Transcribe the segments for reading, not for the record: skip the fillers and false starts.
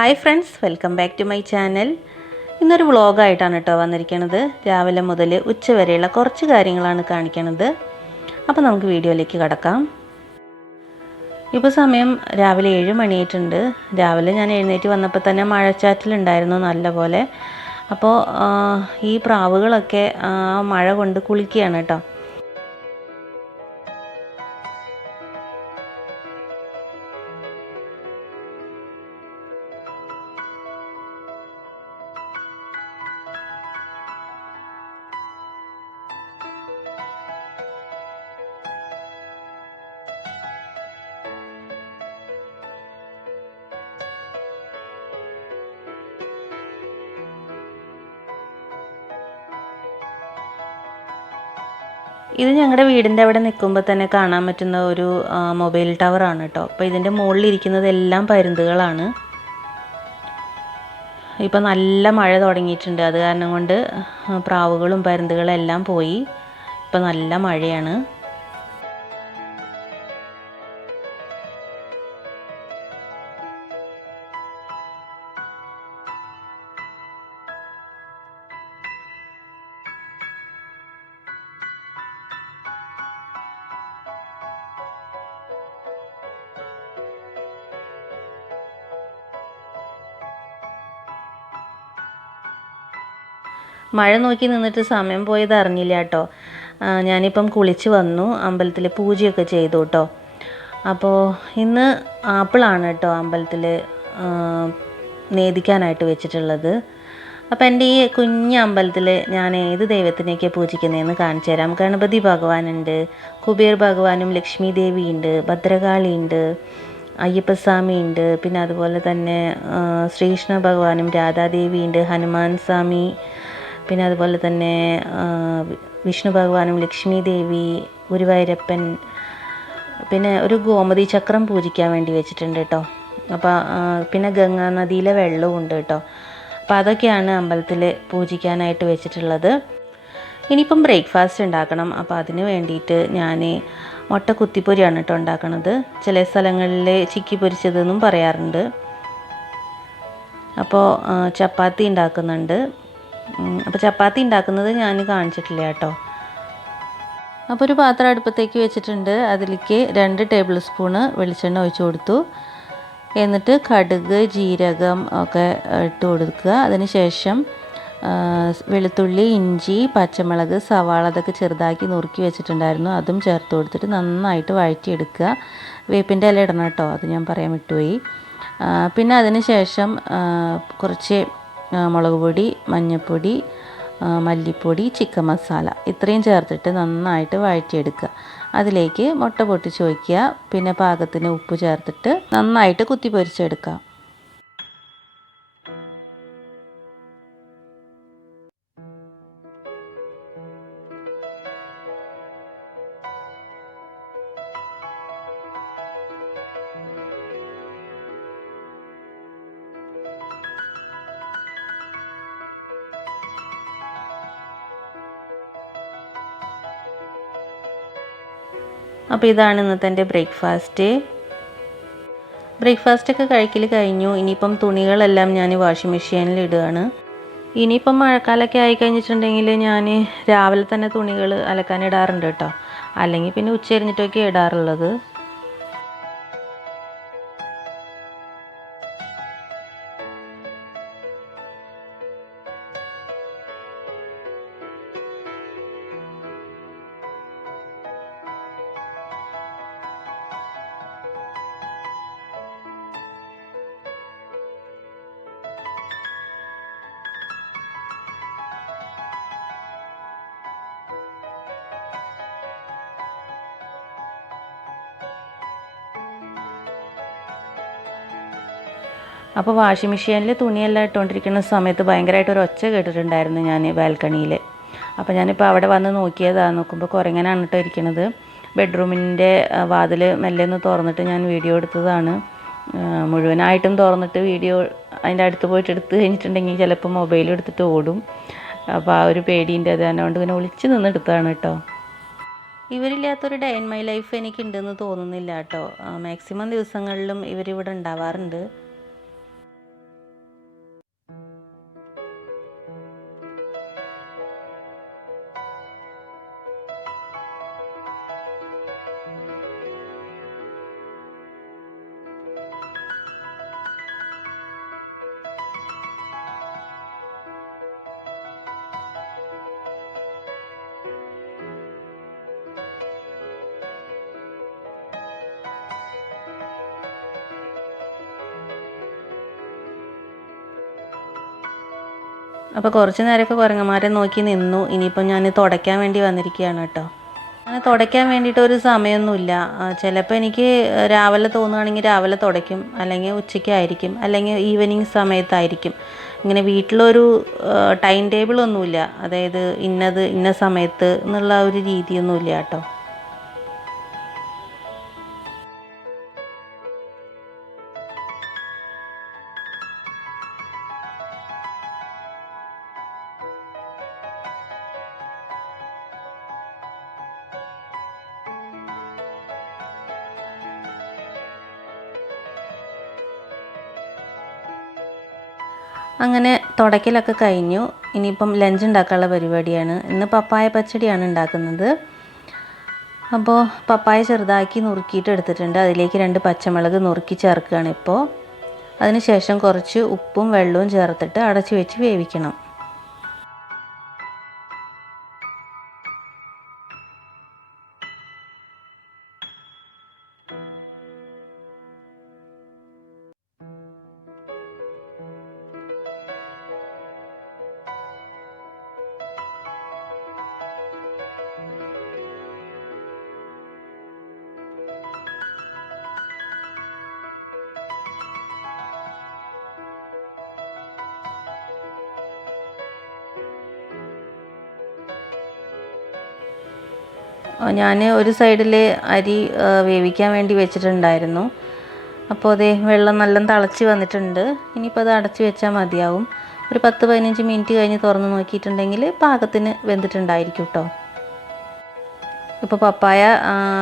Hi friends, welcome back to my channel. ഇന്നൊരു വ്ളോഗായിട്ടാണ് കേട്ടോ വന്നിരിക്കുന്നത്. രാവിലെ മുതൽ ഉച്ച വരെയുള്ള കുറച്ച് കാര്യങ്ങളാണ് കാണിക്കണത്. അപ്പോൾ നമുക്ക് വീഡിയോയിലേക്ക് കടക്കാം. ഇപ്പോൾ സമയം രാവിലെ 7 മണിയായിട്ടുണ്ട്. രാവിലെ ഞാൻ എഴുന്നേറ്റ് വന്നപ്പോൾ തന്നെ മഴച്ചാറ്റിലുണ്ടായിരുന്നു നല്ലപോലെ. അപ്പോൾ ഈ പ്രാവുകളൊക്കെ മഴ കൊണ്ട് കുളിക്കുകയാണ് കേട്ടോ. ഇത് ഞങ്ങളുടെ വീടിൻ്റെ അവിടെ നിൽക്കുമ്പോൾ തന്നെ കാണാൻ പറ്റുന്ന ഒരു മൊബൈൽ ടവറാണ് കേട്ടോ. അപ്പോൾ ഇതിൻ്റെ മുകളിലിരിക്കുന്നതെല്ലാം പരുന്തുകളാണ്. ഇപ്പം നല്ല മഴ തുടങ്ങിയിട്ടുണ്ട്. അത് കാരണം കൊണ്ട് പ്രാവുകളും പരുന്തുകളും എല്ലാം പോയി. ഇപ്പം നല്ല മഴയാണ്. മഴ നോക്കി നിന്നിട്ട് സമയം പോയത് അറിഞ്ഞില്ല കേട്ടോ. ഞാനിപ്പം കുളിച്ച് വന്നു, അമ്പലത്തിൽ പൂജയൊക്കെ ചെയ്തു കേട്ടോ. അപ്പോൾ ഇന്ന് ആപ്പിളാണ് കേട്ടോ അമ്പലത്തിൽ നേദിക്കാനായിട്ട് വെച്ചിട്ടുള്ളത്. അപ്പോൾ എൻ്റെ ഈ കുഞ്ഞ് അമ്പലത്തിൽ ഞാൻ ഏത് ദൈവത്തിനെയൊക്കെയാണ് പൂജിക്കുന്നതെന്ന് കാണിച്ചു തരാം. ഗണപതി ഭഗവാനുണ്ട്, കുബേർ ഭഗവാനും ലക്ഷ്മി ദേവിയുണ്ട്, ഭദ്രകാളിയുണ്ട്, അയ്യപ്പസ്വാമി ഉണ്ട്, പിന്നെ അതുപോലെ തന്നെ ശ്രീകൃഷ്ണ ഭഗവാനും രാധാദേവിയുണ്ട്, ഹനുമാൻ സ്വാമി, പിന്നെ അതുപോലെ തന്നെ വിഷ്ണു ഭഗവാനും ലക്ഷ്മി ദേവി, ഗുരുവായൂരപ്പൻ, പിന്നെ ഒരു ഗോമതി ചക്രം പൂജിക്കാൻ വേണ്ടി വെച്ചിട്ടുണ്ട് കേട്ടോ. അപ്പോൾ പിന്നെ ഗംഗാ നദിയിലെ വെള്ളവും ഉണ്ട് കേട്ടോ. അപ്പോൾ അതൊക്കെയാണ് അമ്പലത്തിൽ പൂജിക്കാനായിട്ട് വെച്ചിട്ടുള്ളത്. ഇനിയിപ്പം ബ്രേക്ക്ഫാസ്റ്റ് ഉണ്ടാക്കണം. അപ്പോൾ അതിന് വേണ്ടിയിട്ട് ഞാൻ മുട്ട കുത്തിപ്പൊരിയാണ് കേട്ടോ ഉണ്ടാക്കണത്. ചില സ്ഥലങ്ങളിൽ ചിക്കി പൊരിച്ചതെന്നും പറയാറുണ്ട്. അപ്പോൾ ചപ്പാത്തി ഉണ്ടാക്കുന്നുണ്ട്. അപ്പോൾ ചപ്പാത്തി ഉണ്ടാക്കുന്നത് ഞാൻ കാണിച്ചിട്ടില്ല കേട്ടോ. അപ്പോൾ ഒരു പാത്രം അടുപ്പത്തേക്ക് വെച്ചിട്ടുണ്ട്. അതിലേക്ക് 2 ടേബിൾ സ്പൂണ് വെളിച്ചെണ്ണ ഒഴിച്ച് കൊടുത്തു. എന്നിട്ട് കടുക്, ജീരകം ഒക്കെ ഇട്ട് കൊടുക്കുക. അതിന് ശേഷം വെളുത്തുള്ളി, ഇഞ്ചി, പച്ചമുളക്, സവാള അതൊക്കെ ചെറുതാക്കി നുറുക്കി വെച്ചിട്ടുണ്ടായിരുന്നു. അതും ചേർത്ത് കൊടുത്തിട്ട് നന്നായിട്ട് വഴറ്റിയെടുക്കുക. വേപ്പിൻ്റെ ഇല ഇടണം കേട്ടോ, അത് ഞാൻ പറയാൻ വിട്ടുപോയി. പിന്നെ അതിന് ശേഷം കുറച്ച് മുളക് പൊടി, മഞ്ഞൾപ്പൊടി, മല്ലിപ്പൊടി, ചിക്കൻ മസാല ഇത്രയും ചേർത്തിട്ട് നന്നായിട്ട് വഴറ്റിയെടുക്കുക. അതിലേക്ക് മുട്ട പൊട്ടിച്ച് വയ്ക്കുക. പിന്നെ പാകത്തിന് ഉപ്പ് ചേർത്തിട്ട് നന്നായിട്ട് കുത്തി പൊരിച്ചെടുക്കുക. അപ്പോൾ ഇതാണ് ഇന്നത്തെ എൻ്റെ ബ്രേക്ക്ഫാസ്റ്റൊക്കെ കഴിക്കൽ കഴിഞ്ഞു. ഇനിയിപ്പം തുണികളെല്ലാം ഞാൻ വാഷിംഗ് മെഷീനിൽ ഇടുകയാണ്. ഇനിയിപ്പം മഴക്കാലമൊക്കെ ആയി കഴിഞ്ഞിട്ടുണ്ടെങ്കിൽ ഞാൻ രാവിലെ തന്നെ തുണികൾ അലക്കാൻ ഇടാറുണ്ട് കേട്ടോ. അല്ലെങ്കിൽ പിന്നെ ഉച്ചരിഞ്ഞിട്ടൊക്കെ ഇടാറുള്ളത്. അപ്പോൾ വാഷിംഗ് മെഷീനിൽ തുണിയെല്ലാം ഇട്ടുകൊണ്ടിരിക്കുന്ന സമയത്ത് ഭയങ്കരമായിട്ട് ഒരു ഒച്ച കേട്ടിട്ടുണ്ടായിരുന്നു ഞാൻ ബാൽക്കണിയിൽ. അപ്പോൾ ഞാനിപ്പോൾ അവിടെ വന്ന് നോക്കിയതാണ്. നോക്കുമ്പോൾ കുരങ്ങനാണ് കേട്ടോ ഇരിക്കുന്നത്. ബെഡ്റൂമിൻ്റെ വാതിൽ മെല്ലെ ഒന്ന് തുറന്നിട്ട് ഞാൻ വീഡിയോ എടുത്തതാണ്. മുഴുവനായിട്ടും തുറന്നിട്ട് വീഡിയോ അതിൻ്റെ അടുത്ത് പോയിട്ട് എടുത്ത് കഴിഞ്ഞിട്ടുണ്ടെങ്കിൽ ചിലപ്പോൾ മൊബൈൽ എടുത്തിട്ട് ഓടും. അപ്പോൾ ആ ഒരു പേടിൻ്റെ അത് അതുകൊണ്ട് ഇങ്ങനെ ഒളിച്ച് നിന്ന് എടുത്തതാണ് കേട്ടോ. ഇവരില്ലാത്തൊരു ഡേ ഇൻ മൈ ലൈഫ് എനിക്കുണ്ടെന്ന് തോന്നുന്നില്ല കേട്ടോ. മാക്സിമം ദിവസങ്ങളിലും ഇവരിവിടെ ഉണ്ടാവാറുണ്ട്. അപ്പോൾ കുറച്ച് നേരമൊക്കെ കുരങ്ങന്മാരെ നോക്കി നിന്നു. ഇനിയിപ്പം ഞാൻ തുടയ്ക്കാൻ വേണ്ടി വന്നിരിക്കുകയാണ് കേട്ടോ. അങ്ങനെ തുടയ്ക്കാൻ വേണ്ടിയിട്ട് ഒരു സമയമൊന്നുമില്ല. ചിലപ്പോൾ എനിക്ക് രാവിലെ തോന്നുകയാണെങ്കിൽ രാവിലെ തുടയ്ക്കും, അല്ലെങ്കിൽ ഉച്ചയ്ക്കായിരിക്കും, അല്ലെങ്കിൽ ഈവനിങ് സമയത്തായിരിക്കും. ഇങ്ങനെ വീട്ടിലൊരു ടൈം ടേബിളൊന്നുമില്ല, അതായത് ഇന്ന സമയത്ത് എന്നുള്ള ഒരു രീതിയൊന്നുമില്ല കേട്ടോ. അങ്ങനെ തുടയ്ക്കലൊക്കെ കഴിഞ്ഞു. ഇനിയിപ്പം ലഞ്ച് ഉണ്ടാക്കാനുള്ള പരിപാടിയാണ്. ഇന്ന് പപ്പായ പച്ചടിയാണ് ഉണ്ടാക്കുന്നത്. അപ്പോൾ പപ്പായ ചെറുതാക്കി നുറുക്കിയിട്ട് എടുത്തിട്ടുണ്ട്. അതിലേക്ക് 2 പച്ചമുളക് നുറുക്കി ചേർക്കുകയാണ് ഇപ്പോൾ. അതിനുശേഷം കുറച്ച് ഉപ്പും വെള്ളവും ചേർത്തിട്ട് അടച്ചു വെച്ച് വേവിക്കണം. ഞാൻ ഒരു സൈഡിൽ അരി വേവിക്കാൻ വേണ്ടി വെച്ചിട്ടുണ്ടായിരുന്നു. അപ്പോൾ അതേ വെള്ളം നല്ല തിളച്ച് വന്നിട്ടുണ്ട്. ഇനിയിപ്പോൾ അത് അടച്ച് വെച്ചാൽ മതിയാവും. ഒരു 10-15 മിനിറ്റ് കഴിഞ്ഞ് തുറന്ന് നോക്കിയിട്ടുണ്ടെങ്കിൽ പാകത്തിന് വെന്തിട്ടുണ്ടായിരിക്കും കേട്ടോ. ഇപ്പോൾ പപ്പായ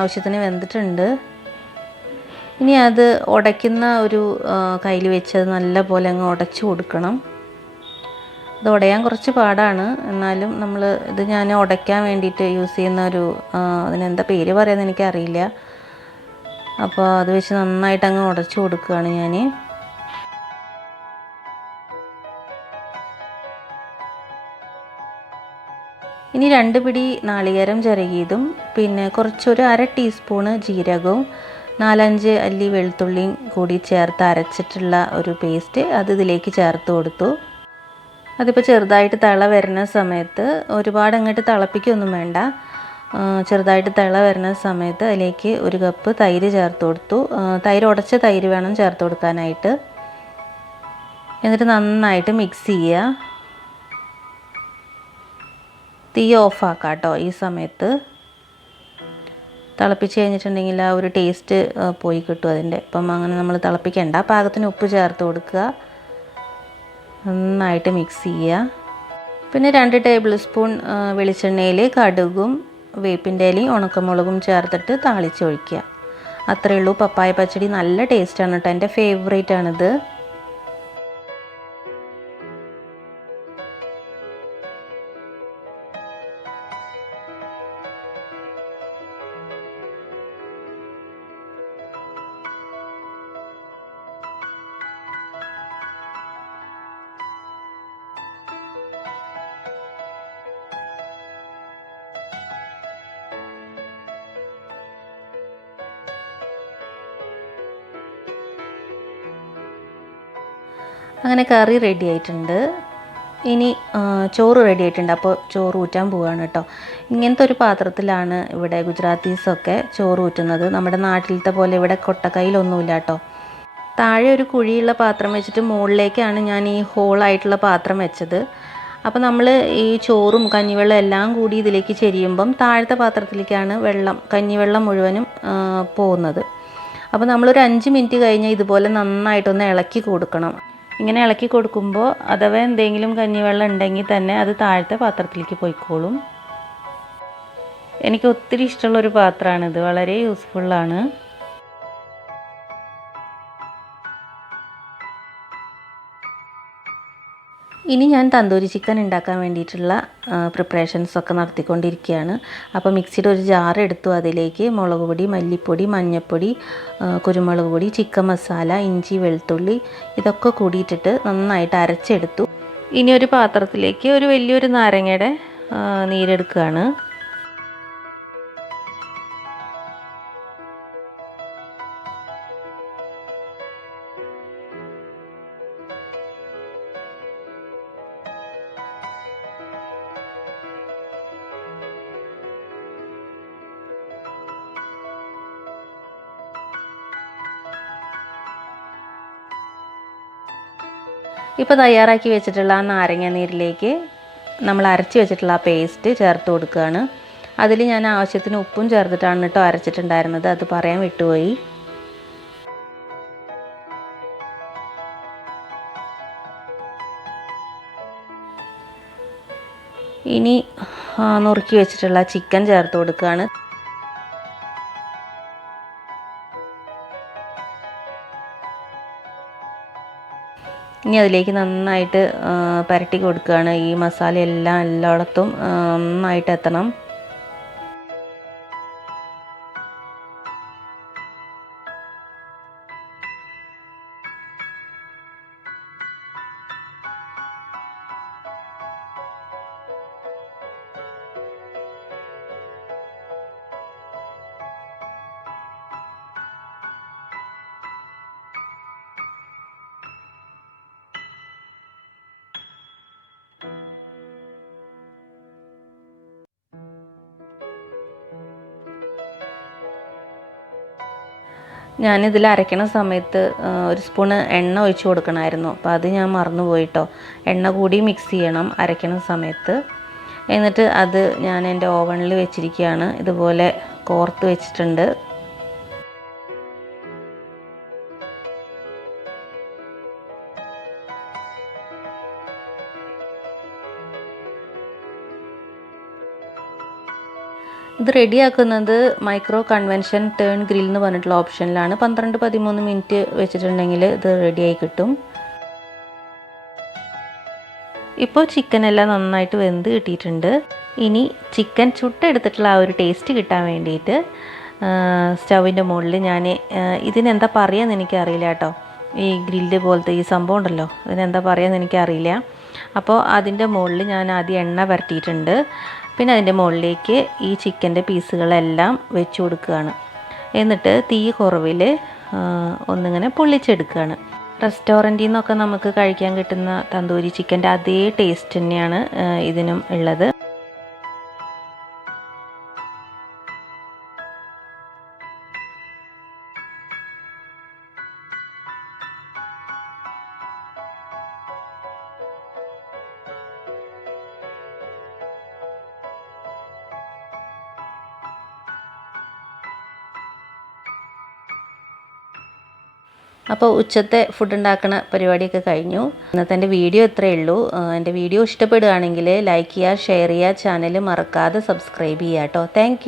ആവശ്യത്തിന് വെന്തിട്ടുണ്ട്. ഇനി അത് ഉടയ്ക്കുന്ന ഒരു കയ്യിൽ വെച്ച് അത് നല്ല പോലെ അങ്ങ് ഉടച്ചു കൊടുക്കണം. ഇത് ഉടയാൻ കുറച്ച് പാടാണ്, എന്നാലും ഞാൻ ഉടയ്ക്കാൻ വേണ്ടിയിട്ട് യൂസ് ചെയ്യുന്ന അതിനെന്താ പേര് പറയുന്നത് എനിക്കറിയില്ല. അപ്പോൾ അത് വെച്ച് നന്നായിട്ട് അങ്ങ് ഉടച്ചു കൊടുക്കുകയാണ് ഞാൻ. ഇനി 2 പിടി നാളികേരം ചിരകിയതും പിന്നെ ഒരു 1/2 ടീസ്പൂണ് ജീരകവും 4-5 അല്ലി വെളുത്തുള്ളിയും കൂടി ചേർത്ത് അരച്ചിട്ടുള്ള ഒരു പേസ്റ്റ് അത് ഇതിലേക്ക് ചേർത്ത് കൊടുത്തു. അതിപ്പോൾ ചെറുതായിട്ട് തിള വരുന്ന സമയത്ത്, ഒരുപാട് അങ്ങോട്ട് തിളപ്പിക്കൊന്നും വേണ്ട, ചെറുതായിട്ട് തിള വരുന്ന സമയത്ത് അതിലേക്ക് 1 കപ്പ് തൈര് ചേർത്ത് കൊടുത്തു. ഉടച്ച തൈര് വേണം ചേർത്ത് കൊടുക്കാനായിട്ട്. എന്നിട്ട് നന്നായിട്ട് മിക്സ് ചെയ്യുക. തീ ഓഫാക്കാം കേട്ടോ ഈ സമയത്ത്. തിളപ്പിച്ച് കഴിഞ്ഞിട്ടുണ്ടെങ്കിൽ ആ ഒരു ടേസ്റ്റ് പോയി കിട്ടും അതിൻ്റെ. അപ്പം അങ്ങനെ നമ്മൾ തിളപ്പിക്കേണ്ട. പാകത്തിന് ഉപ്പ് ചേർത്ത് കൊടുക്കുക. നന്നായിട്ട് മിക്സ് ചെയ്യുക. പിന്നെ 2 ടേബിൾ സ്പൂൺ വെളിച്ചെണ്ണയിൽ കടുകും വേപ്പിൻ്റെ ഇലയും ഉണക്കമുളകും ചേർത്തിട്ട് താളിച്ചൊഴിക്കുക. അത്രയേ ഉള്ളൂ. പപ്പായ പച്ചടി നല്ല ടേസ്റ്റാണ് കേട്ടോ. എൻ്റെ ഫേവറേറ്റ് ആണിത്. അങ്ങനെ കറി റെഡി ആയിട്ടുണ്ട്. ഇനി ചോറ് റെഡി ആയിട്ടുണ്ട്. അപ്പോൾ ചോറ് ഊറ്റാൻ പോവുകയാണ് കേട്ടോ. ഇങ്ങനത്തെ ഒരു പാത്രത്തിലാണ് ഇവിടെ ഗുജറാത്തീസൊക്കെ ചോറ് ഊറ്റുന്നത്. നമ്മുടെ നാട്ടിലത്തെ പോലെ ഇവിടെ കൊട്ടക്കൈയിലൊന്നുമില്ല കേട്ടോ. താഴെ ഒരു കുഴിയുള്ള പാത്രം വെച്ചിട്ട് മുകളിലേക്കാണ് ഞാൻ ഈ ഹോളായിട്ടുള്ള പാത്രം വെച്ചത്. അപ്പോൾ നമ്മൾ ഈ ചോറും കഞ്ഞിവെള്ളം എല്ലാം കൂടി ഇതിലേക്ക് ചെരിയുമ്പം താഴത്തെ പാത്രത്തിലേക്കാണ് കഞ്ഞിവെള്ളം മുഴുവനും പോകുന്നത്. അപ്പോൾ നമ്മളൊരു 5 മിനിറ്റ് കഴിഞ്ഞാൽ ഇതുപോലെ നന്നായിട്ടൊന്ന് ഇളക്കി കൊടുക്കണം. ഇങ്ങനെ ഇളക്കി കൊടുക്കുമ്പോൾ അഥവാ എന്തെങ്കിലും കഞ്ഞിവെള്ളം ഉണ്ടെങ്കിൽ തന്നെ അത് താഴത്തെ പാത്രത്തിലേക്ക് പോയിക്കോളും. എനിക്ക് ഒത്തിരി ഇഷ്ടമുള്ളൊരു പാത്രമാണിത്. വളരെ യൂസ്ഫുള്ളാണ്. ഇനി ഞാൻ തന്തൂരി ചിക്കൻ ഉണ്ടാക്കാൻ വേണ്ടിയിട്ടുള്ള പ്രിപ്പറേഷൻസൊക്കെ നടത്തിക്കൊണ്ടിരിക്കുകയാണ്. അപ്പോൾ മിക്സിയുടെ ഒരു ജാർ എടുത്തു. അതിലേക്ക് മുളക് പൊടി, മല്ലിപ്പൊടി, മഞ്ഞൾപ്പൊടി, കുരുമുളക് പൊടി, ചിക്കൻ മസാല, ഇഞ്ചി, വെളുത്തുള്ളി ഇതൊക്കെ കൂടിയിട്ടിട്ട് നന്നായിട്ട് അരച്ചെടുത്തു. ഇനി ഒരു പാത്രത്തിലേക്ക് ഒരു വലിയൊരു നാരങ്ങയുടെ നീരെടുക്കുകയാണ്. ഇപ്പോൾ തയ്യാറാക്കി വെച്ചിട്ടുള്ള ആ നാരങ്ങ നീരിലേക്ക് നമ്മൾ അരച്ച് വെച്ചിട്ടുള്ള ആ പേസ്റ്റ് ചേർത്ത് കൊടുക്കുകയാണ്. അതിൽ ഞാൻ ആവശ്യത്തിന് ഉപ്പും ചേർത്തിട്ടാണ് കേട്ടോ അരച്ചിട്ടുണ്ടായിരുന്നത്, അത് പറയാൻ വിട്ടുപോയി. ഇനി നുറുക്കി വെച്ചിട്ടുള്ള ചിക്കൻ ചേർത്ത് കൊടുക്കുകയാണ്. ഇനി അതിലേക്ക് നന്നായിട്ട് പുരട്ടി കൊടുക്കുകയാണ്. ഈ മസാല എല്ലാം എല്ലായിടത്തും നന്നായിട്ട് എത്തണം. ഞാനിതിൽ അരയ്ക്കണ സമയത്ത് ഒരു സ്പൂണ് എണ്ണ ഒഴിച്ച് കൊടുക്കണമായിരുന്നു. അപ്പോൾ അത് ഞാൻ മറന്നു പോയിട്ടോ. എണ്ണ കൂടി മിക്സ് ചെയ്യണം അരയ്ക്കണ സമയത്ത്. എന്നിട്ട് അത് ഞാൻ എൻ്റെ ഓവനിൽ വെച്ചിരിക്കുകയാണ്. ഇതുപോലെ കോർത്ത് വെച്ചിട്ടുണ്ട്. ഇത് റെഡിയാക്കുന്നത് മൈക്രോ കൺവെൻഷൻ ടേൺ ഗ്രിൽ എന്ന് പറഞ്ഞിട്ടുള്ള ഓപ്ഷനിലാണ്. 12-13 മിനിറ്റ് വെച്ചിട്ടുണ്ടെങ്കിൽ ഇത് റെഡിയായി കിട്ടും. ഇപ്പോൾ ചിക്കനെല്ലാം നന്നായിട്ട് വെന്ത് കിട്ടിയിട്ടുണ്ട്. ഇനി ചിക്കൻ ചുട്ടെടുത്തിട്ടുള്ള ആ ഒരു ടേസ്റ്റ് കിട്ടാൻ വേണ്ടിയിട്ട് സ്റ്റൗവിൻ്റെ മുകളിൽ ഞാൻ ഇതിനെന്താ പറയുകയെന്ന് എനിക്കറിയില്ല കേട്ടോ. ഈ ഗ്രില്ല് പോലത്തെ ഈ സംഭവം ഉണ്ടല്ലോ, ഇതിനെന്താ പറയുകയെന്ന് എനിക്കറിയില്ല. അപ്പോൾ അതിൻ്റെ മുകളിൽ ഞാൻ ആദ്യം എണ്ണ പുരട്ടിയിട്ടുണ്ട്. പിന്നെ അതിൻ്റെ മുകളിലേക്ക് ഈ ചിക്കൻ്റെ പീസുകളെല്ലാം വെച്ച് കൊടുക്കുകയാണ്. എന്നിട്ട് തീ കുറവിൽ ഒന്നിങ്ങനെ പൊള്ളിച്ചെടുക്കുകയാണ്. റെസ്റ്റോറൻറ്റിൽ നിന്നൊക്കെ നമുക്ക് കഴിക്കാൻ കിട്ടുന്ന തന്തൂരി ചിക്കൻ്റെ അതേ ടേസ്റ്റ് തന്നെയാണ് ഇതിനും ഉള്ളത്. അപ്പോൾ ഉച്ചത്തെ ഫുഡ് ഉണ്ടാക്കുന്ന പരിപാടിയൊക്കെ കഴിഞ്ഞു. ഇന്നത്തെ എൻ്റെ വീഡിയോ ഇത്രയേ ഉള്ളൂ. എൻ്റെ വീഡിയോ ഇഷ്ടപ്പെടുകയാണെങ്കിൽ ലൈക്ക് ചെയ്യുക, ഷെയർ ചെയ്യുക, ചാനൽ മറക്കാതെ സബ്സ്ക്രൈബ് ചെയ്യുക കേട്ടോ. താങ്ക്